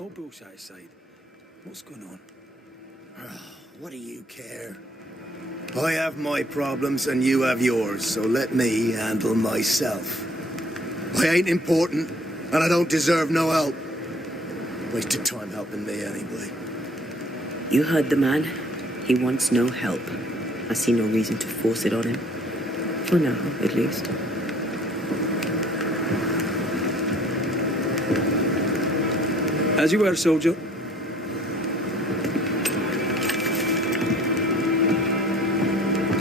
All bullshit aside, what's going on? What do you care? I have my problems and you have yours, so let me handle myself. I ain't important, and I don't deserve no help. Wasted time helping me anyway. You heard the man. He wants no help. I see no reason to force it on him. For now, at least. As you were, soldier.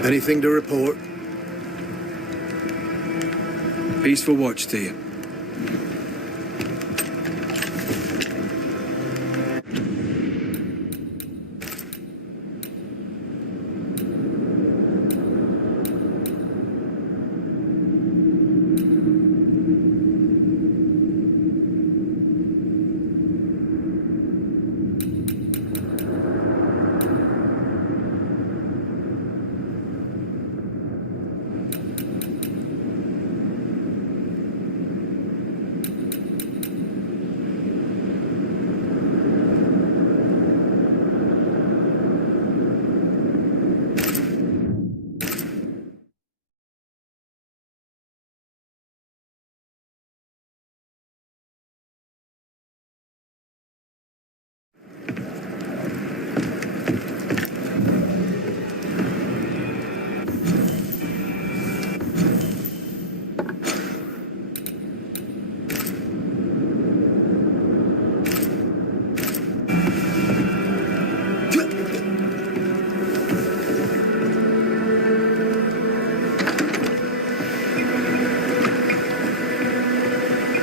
Anything to report? Peaceful watch to you.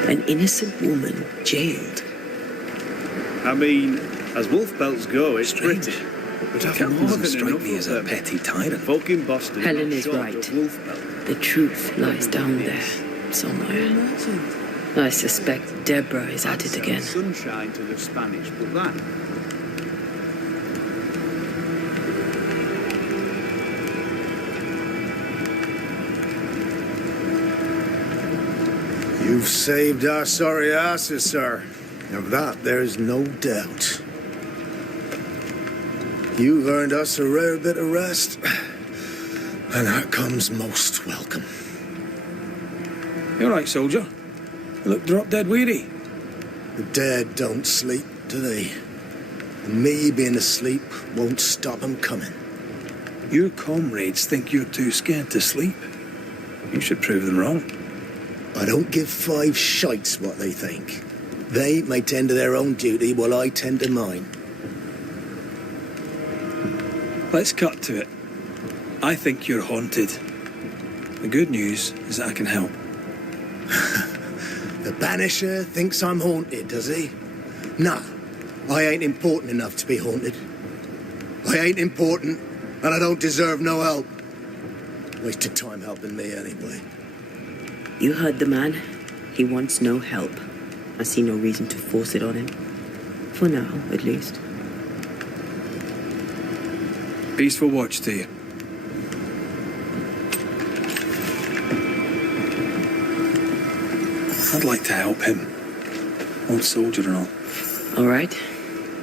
An innocent woman jailed. I mean, as wolf belts go, it's pretty. But Can't Captain more doesn't than strike enough me of as a them. petty tyrant. Folk in Boston Helen are is short right. of wolf belt. The truth lies down there, somewhere. I suspect Deborah is at it again. Sunshine to the Spanish, but that. You've saved our sorry asses, sir. Of that, there's no doubt. You've earned us a rare bit of rest, and that comes most welcome. You all right, soldier? You look drop dead weary. The dead don't sleep, do they? And me being asleep won't stop 'em coming. Your comrades think you're too scared to sleep. You should prove them wrong. I don't give five shites what they think. They may tend to their own duty while I tend to mine. Let's cut to it. I think you're haunted. The good news is that I can help. The Banisher thinks I'm haunted, does he? Nah, I ain't important enough to be haunted. I ain't important, and I don't deserve no help. Wasted time helping me anyway. You heard the man. He wants no help. I see no reason to force it on him. For now, at least. Peaceful watch to you. I'd like to help him. Old soldier and all. All right.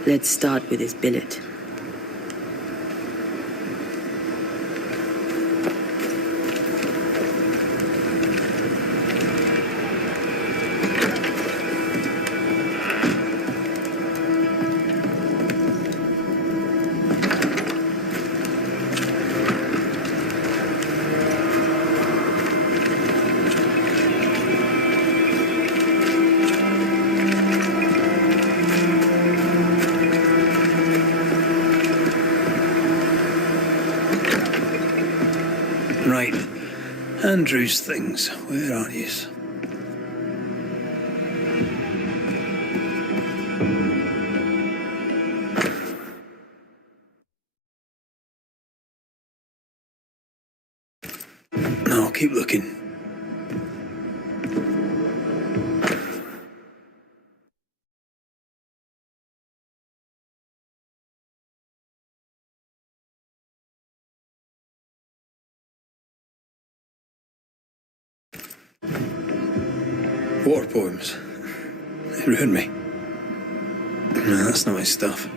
Let's start with his billet. Right. Andrew's things. Where are yous? No, keep looking. War poems. They ruined me. No, that's not his stuff.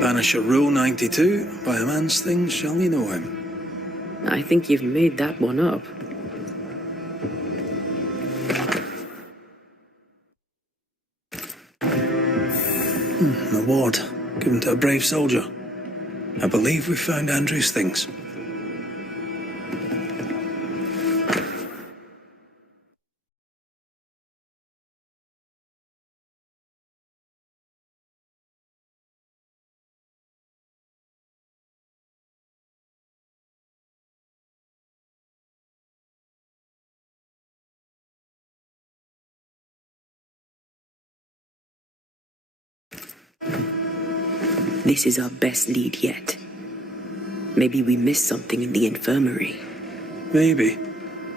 Banisher Rule 92, by a man's things shall ye know him. I think you've made that one up. An award given to a brave soldier. I believe we found Andrew's things. This is our best lead yet. Maybe we missed something in the infirmary. Maybe.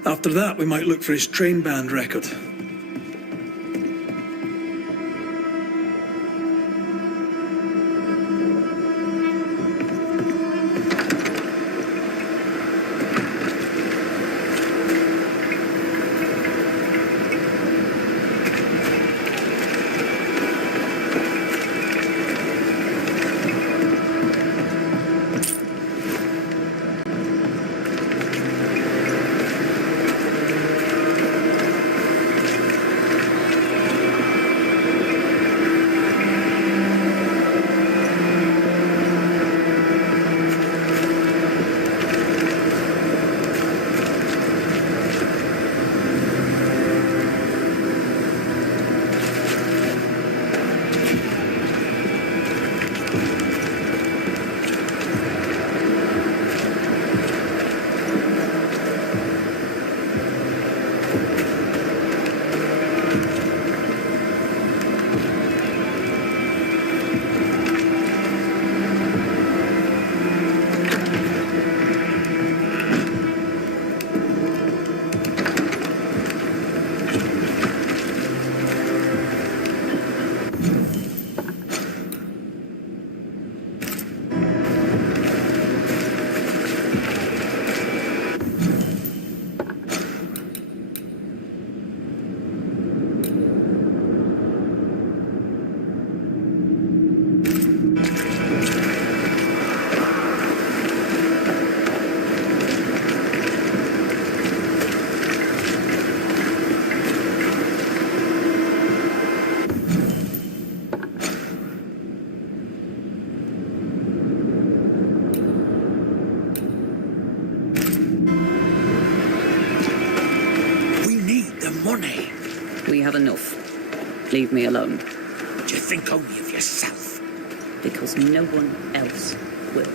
After that, we might look for his train band record. money. We have enough. Leave me alone. But you think only of yourself. Because no one else will.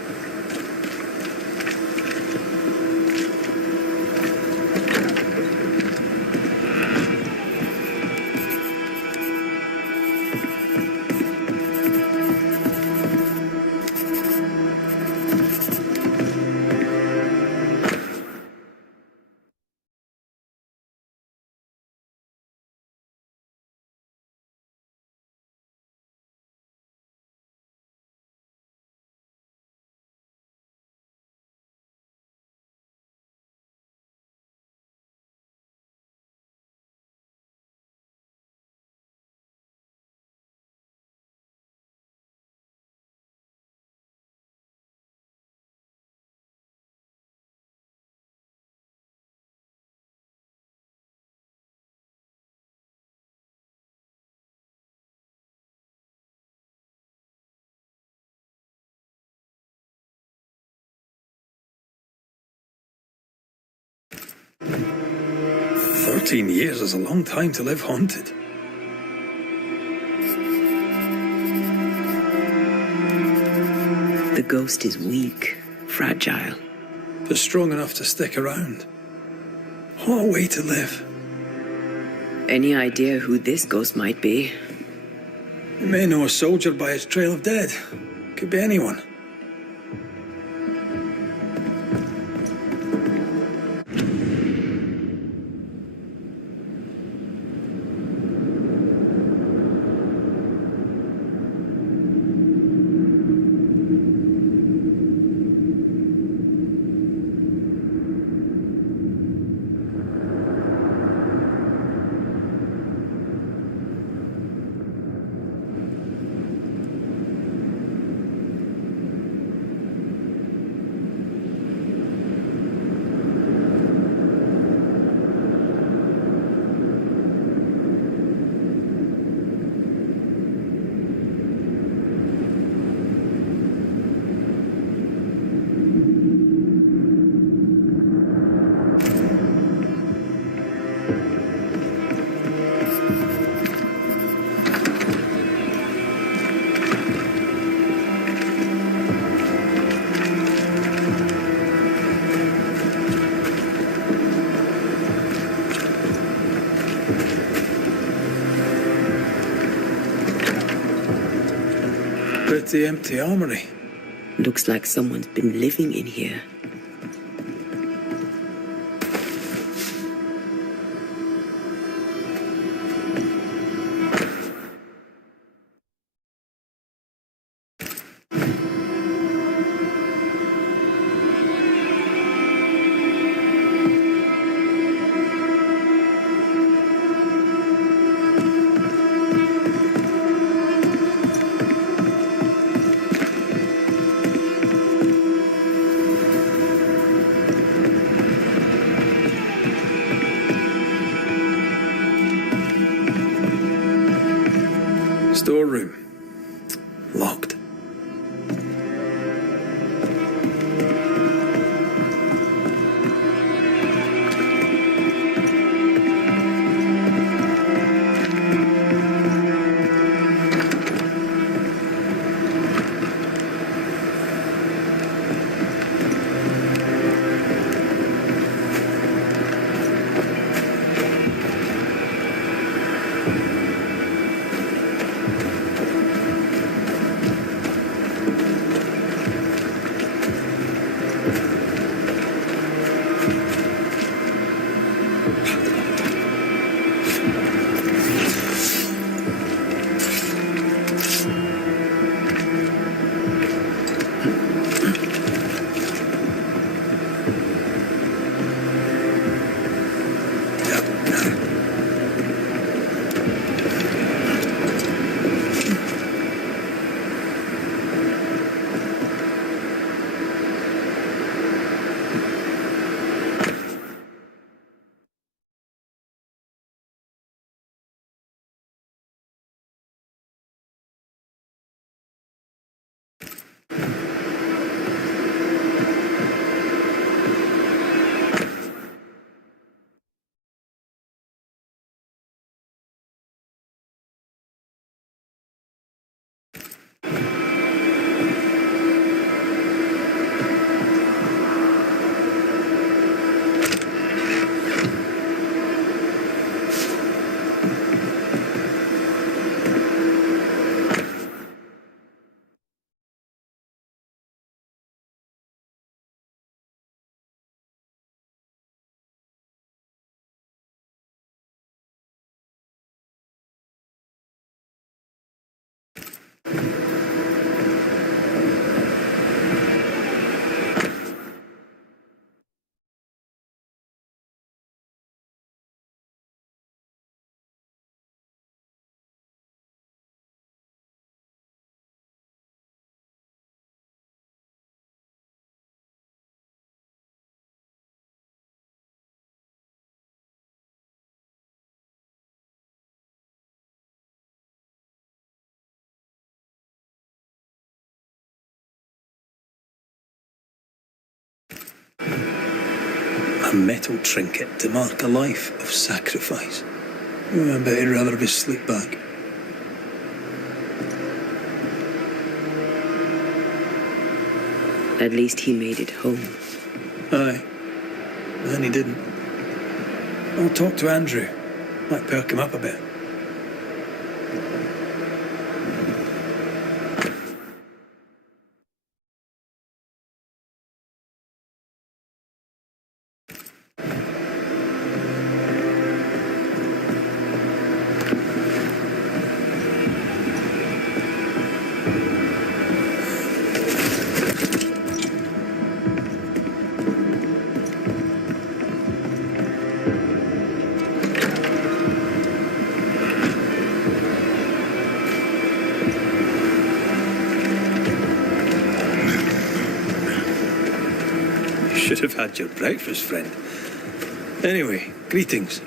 13 years is a long time to live haunted. The ghost is weak, fragile. But strong enough to stick around. What a way to live. Any idea who this ghost might be? You may know a soldier by his trail of dead. Could be anyone. Pretty empty armory. Looks like someone's been living in here. Storeroom. Locked. A metal trinket to mark a life of sacrifice. Oh, I bet he'd rather have his sleep bag. At least he made it home. Aye. But then he didn't. I'll talk to Andrew. Might perk him up a bit. Should have had your breakfast, friend. Anyway, greetings.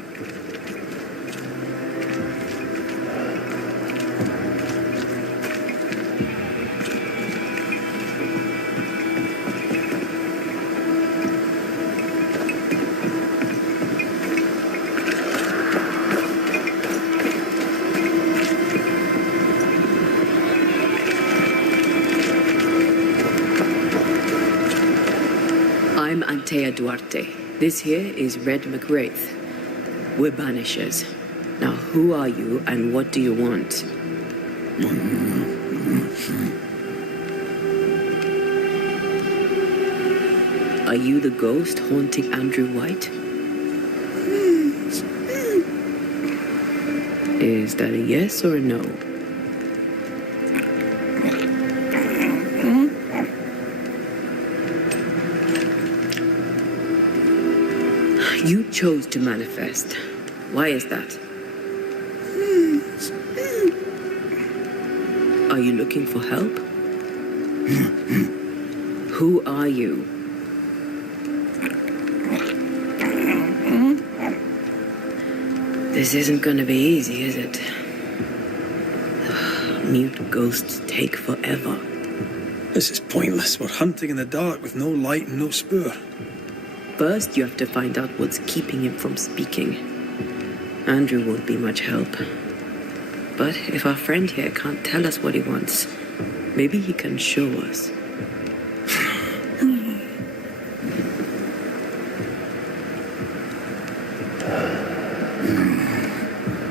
I'm Antea Duarte. This here is Red McWraith. We're Banishers. Now, who are you and what do you want? Are you the ghost haunting Andrew White? Is that a yes or a no? You chose to manifest. Why is that? Are you looking for help? Who are you? This isn't gonna be easy, is it? Mute ghosts take forever. This is pointless. We're hunting in the dark with no light and no spoor. First, you have to find out what's keeping him from speaking. Andrew won't be much help. But if our friend here can't tell us what he wants, maybe he can show us.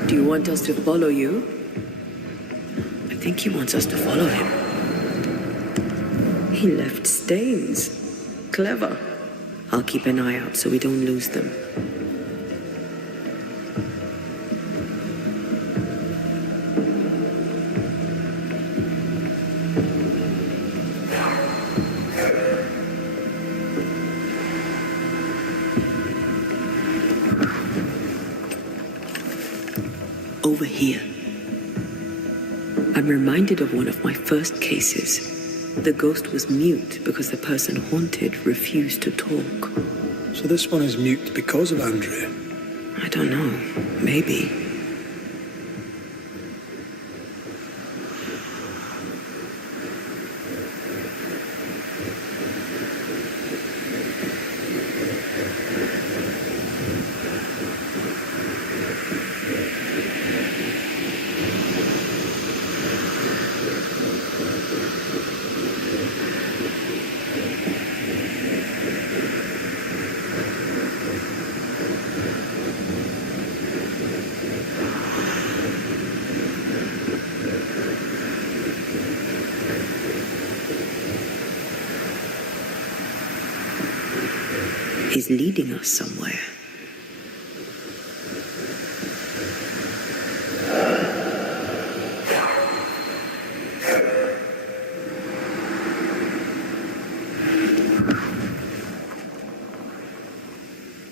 Do you want us to follow you? I think he wants us to follow him. He left stains. Clever. I'll keep an eye out so we don't lose them. Over here. I'm reminded of one of my first cases. The ghost was mute because the person haunted refused to talk. So this one is mute because of Andrew. I don't know. Maybe. He's leading us somewhere.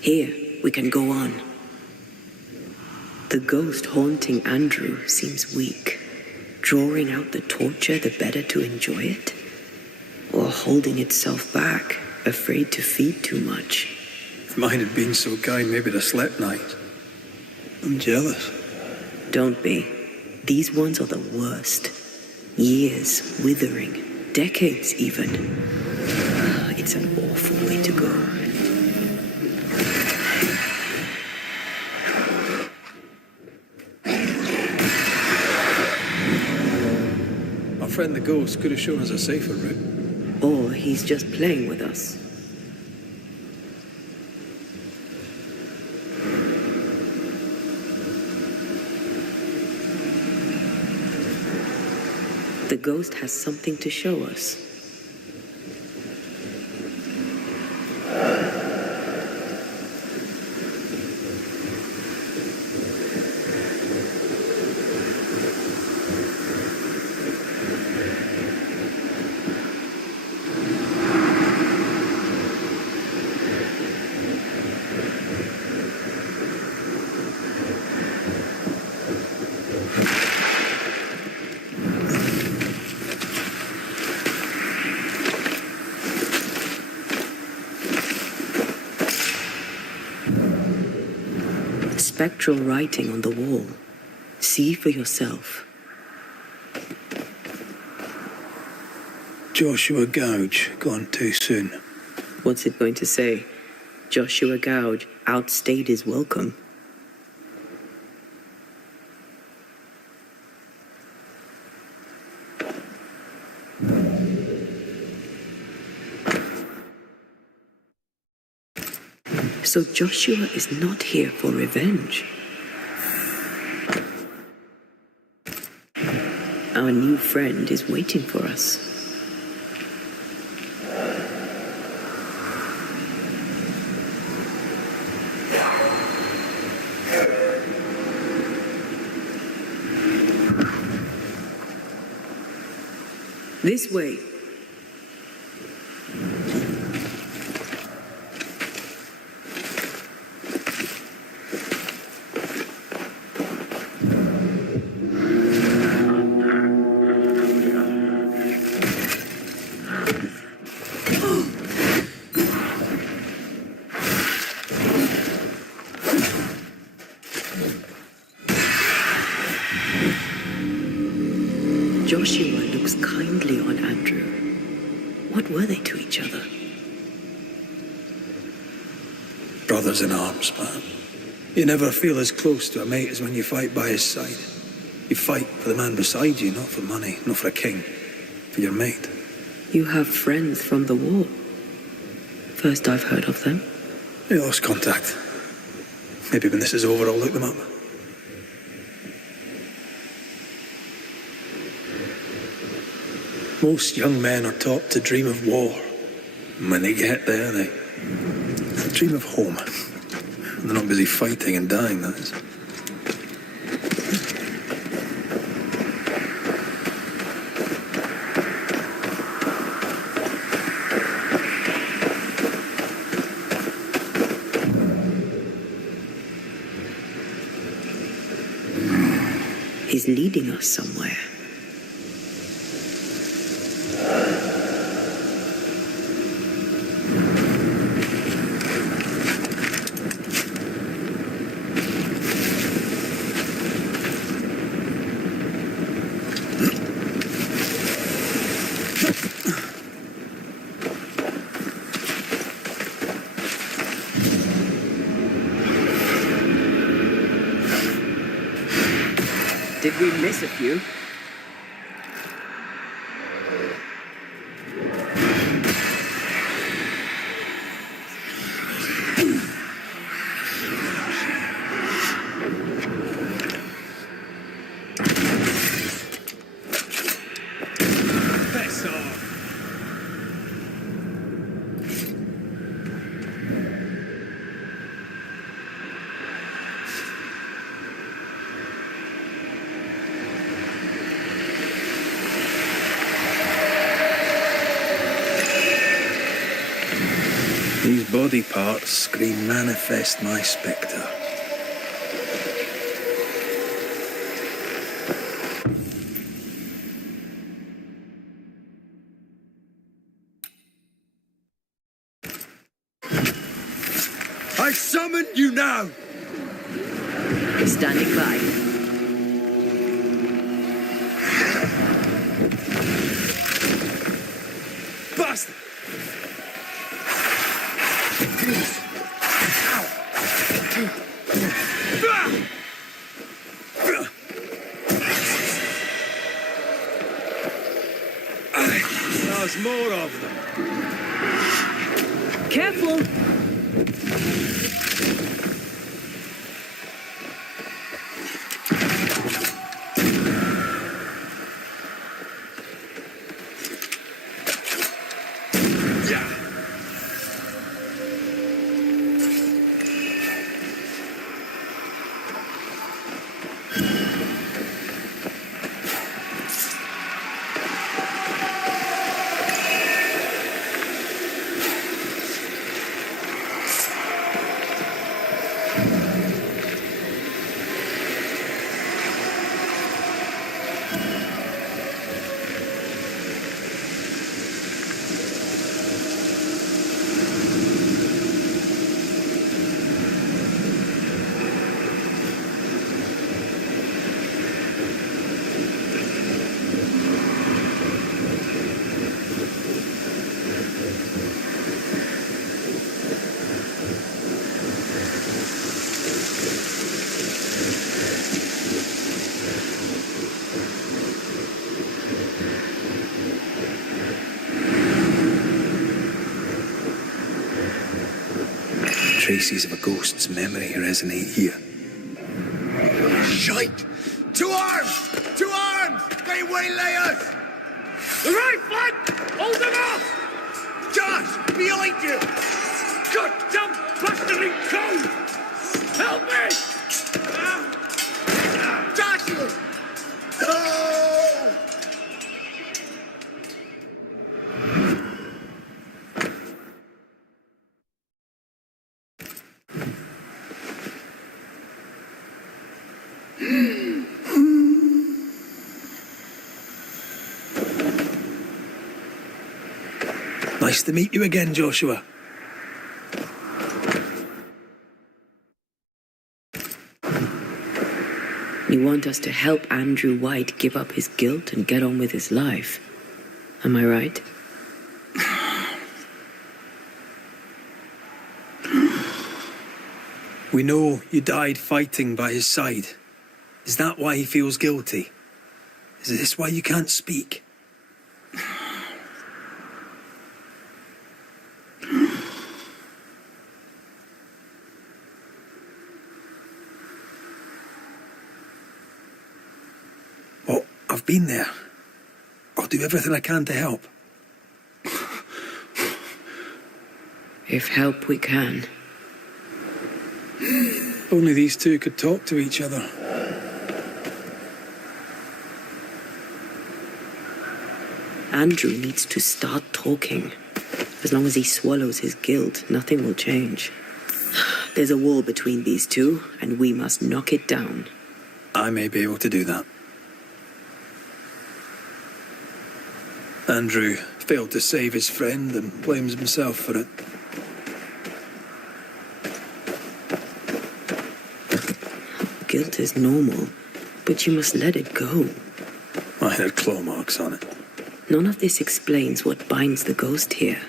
Here, we can go on. The ghost haunting Andrew seems weak. Drawing out the torture the better to enjoy it? Or holding itself back, afraid to feed too much? If mine had been so kind, maybe I'd have slept night. I'm jealous. Don't be. These ones are the worst. Years withering, decades even. It's an awful way to go. friend the ghost could have shown us a safer route. Or he's just playing with us. The ghost has something to show us. Spectral writing on the wall. See for yourself. Joshua Gouge, gone too soon. What's it going to say? Joshua Gouge outstayed his welcome. So Joshua is not here for revenge. Our new friend is waiting for us. This way. Joshua looks kindly on Andrew. What were they to each other? Brothers in arms, man. You never feel as close to a mate as when you fight by his side. You fight for the man beside you, not for money, not for a king. For your mate. You have friends from the war. First I've heard of them. They lost contact. Maybe when this is over, I'll look them up. Most young men are taught to dream of war. And when they get there, they dream of home. And they're not busy fighting and dying, that is. He's leading us somewhere. Did we miss a few? Piss off! These body parts scream manifest my spectre. I summon you now! Standing by. Bastard! us more of them. Careful! Traces of a ghost's memory resonate here. Shite! To arms! To arms! They waylay us! The right flank! Hold them off! Josh! Behind you! Goddamn bastarding code! Help me! Joshua! No! Nice to meet you again, Joshua. You want us to help Andrew White give up his guilt and get on with his life. Am I right? We know you died fighting by his side. Is that why he feels guilty? Is this why you can't speak? Well, I've been there. I'll do everything I can to help. If help we can. Only these two could talk to each other. Andrew needs to start talking. As long as he swallows his guilt, nothing will change. There's a wall between these two, and we must knock it down. I may be able to do that. Andrew failed to save his friend and blames himself for it. Guilt is normal, but you must let it go. I had claw marks on it. None of this explains what binds the ghost here.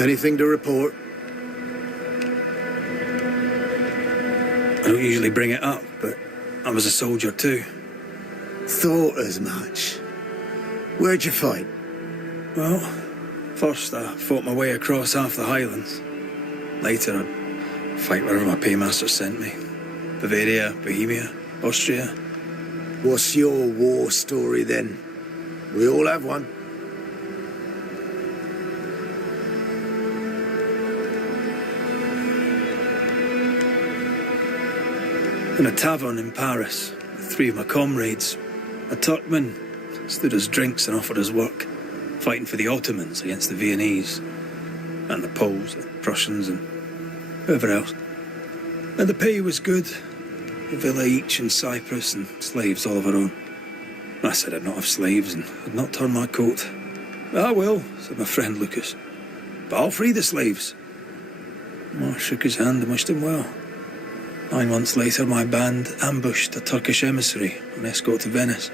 Anything to report? I don't usually bring it up, but I was a soldier too. Thought as much. Where'd you fight? Well, first I fought my way across half the Highlands. Later I fight wherever my paymaster sent me. Bavaria, Bohemia, Austria. What's your war story then? We all have one. In a tavern in Paris, with 3 of my comrades, a Turkman stood us drinks and offered us work, fighting for the Ottomans against the Viennese, and the Poles, the Prussians, and whoever else. And the pay was good. A villa each in Cyprus and slaves all of our own. I said I'd not have slaves and I'd not turn my coat. "Ah, well," said my friend Lucas, "but I'll free the slaves." I shook his hand and wished him well. 9 months later, my band ambushed a Turkish emissary on escort to Venice.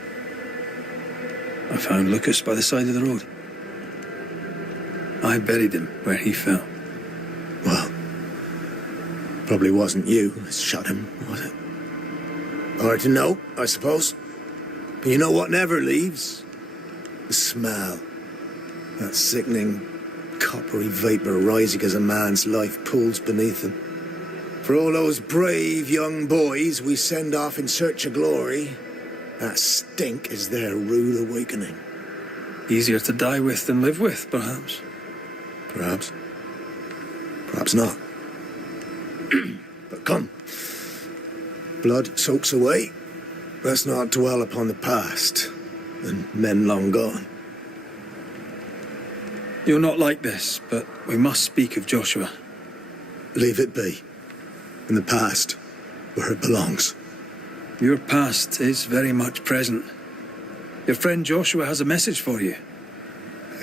I found Lucas by the side of the road. I buried him where he fell. Well, probably wasn't you that shot him, was it? Hard to know, I suppose. But you know what never leaves? The smell. That sickening, coppery vapour rising as a man's life pools beneath him. For all those brave young boys we send off in search of glory, that stink is their rude awakening. Easier to die with than live with, perhaps. Perhaps. Perhaps not. But come. Blood soaks away. Let's not dwell upon the past and men long gone. You're not like this, but we must speak of Joshua. Leave it be. In the past, where it belongs. Your past is very much present. Your friend Joshua has a message for you.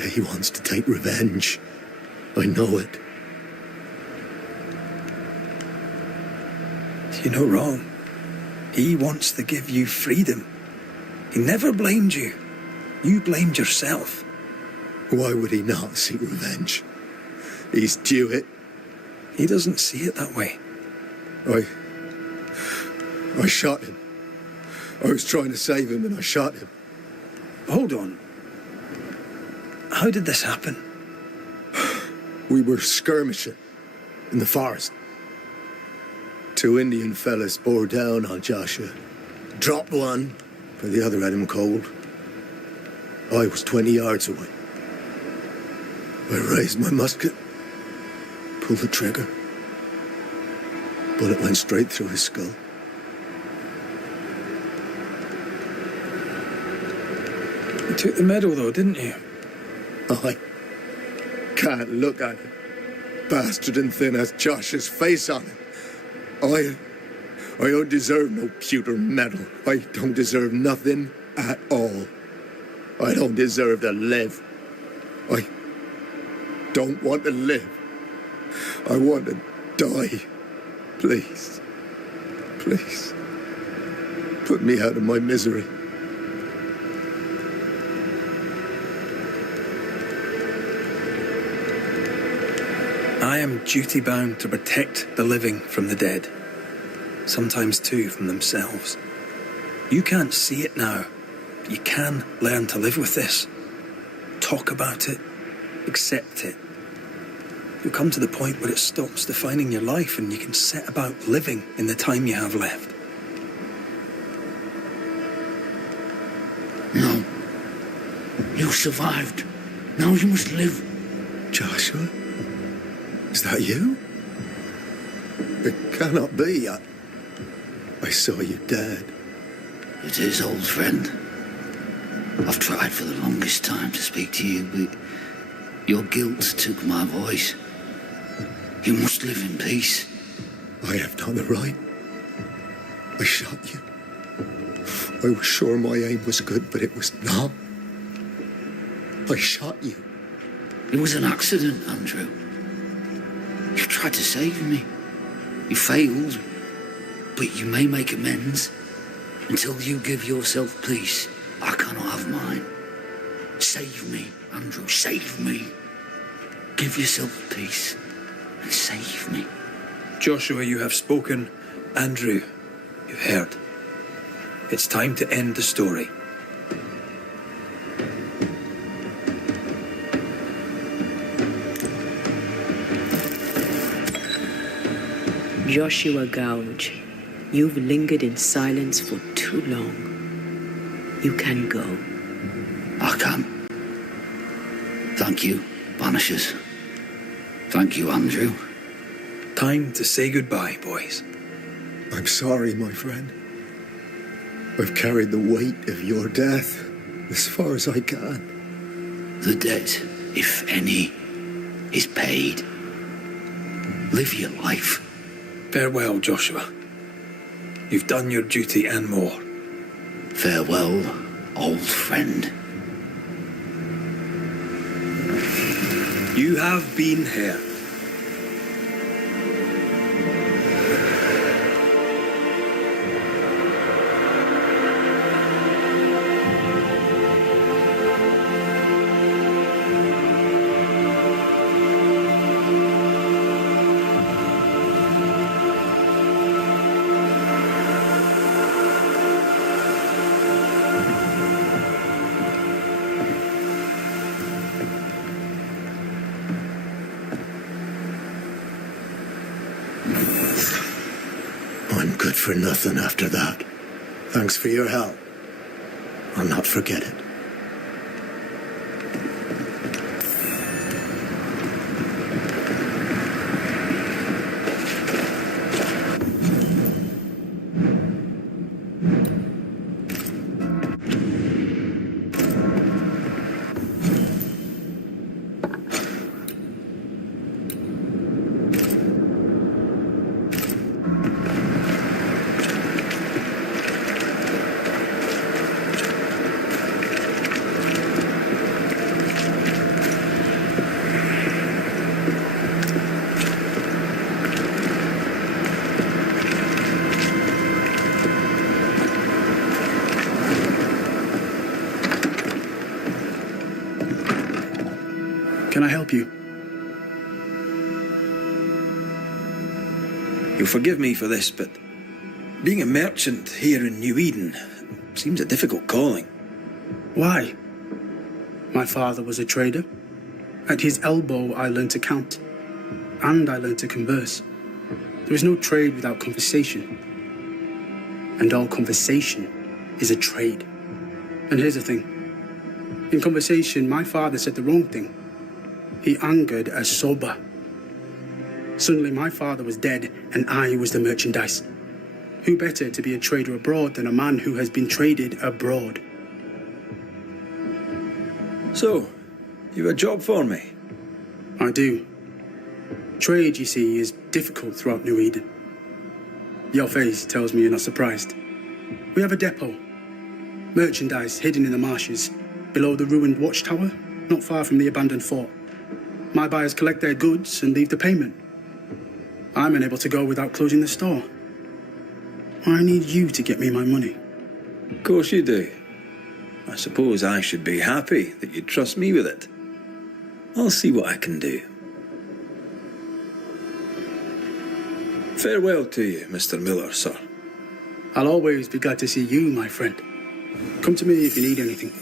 He wants to take revenge. I know it. You're not wrong. He wants to give you freedom. He never blamed you. You blamed yourself. Why would he not seek revenge? He's due it. He doesn't see it that way. I shot him. I was trying to save him and I shot him. Hold on. How did this happen? We were skirmishing in the forest. 2 Indian fellas bore down on Joshua. Dropped one, for the other had him cold. I was 20 yards away. I raised my musket, pulled the trigger. Bullet went straight through his skull. You took the medal, though, didn't you? I can't look at it. Bastard and thin as Josh's face on it. I don't deserve no pewter medal. I don't deserve nothing at all. I don't deserve to live. I don't want to live. I want to die. Please. Please. Put me out of my misery. I am duty-bound to protect the living from the dead. Sometimes, too, from themselves. You can't see it now, but you can learn to live with this. Talk about it. Accept it. You'll come to the point where it stops defining your life and you can set about living in the time you have left. No. You survived. Now you must live. Joshua? Is that you? It cannot be. I saw you dead. It is, old friend. I've tried for the longest time to speak to you, but your guilt took my voice. You must live in peace. I have done the right. I shot you. I was sure my aim was good, but it was not. I shot you. It was an accident, Andrew. You tried to save me. You failed, but you may make amends. Until you give yourself peace, I cannot have mine. Save me, Andrew, save me. Give yourself peace and save me. Joshua, you have spoken. Andrew, you've heard. It's time to end the story. Joshua Gouge, you've lingered in silence for too long. You can go. I can. Thank you, Banishers. Thank you, Andrew. Time to say goodbye, boys. I'm sorry, my friend. I've carried the weight of your death as far as I can. The debt, if any, is paid. Live your life. Farewell, Joshua. You've done your duty and more. Farewell, old friend. You have been here. I'm good for nothing after that. Thanks for your help. I'll not forget it. Can I help you? You'll forgive me for this, but being a merchant here in New Eden seems a difficult calling. Why? My father was a trader. At his elbow, I learned to count. And I learned to converse. There is no trade without conversation. And all conversation is a trade. And here's the thing. In conversation, my father said the wrong thing. He angered a sober. Suddenly my father was dead and I was the merchandise. Who better to be a trader abroad than a man who has been traded abroad? So, you've a job for me? I do. Trade, you see, is difficult throughout New Eden. Your face tells me you're not surprised. We have a depot. Merchandise hidden in the marshes, below the ruined watchtower, not far from the abandoned fort. My buyers collect their goods and leave the payment. I'm unable to go without closing the store. I need you to get me my money. Of course you do. I suppose I should be happy that you trust me with it. I'll see what I can do. Farewell to you, Mr. Miller, sir. I'll always be glad to see you, my friend. Come to me if you need anything.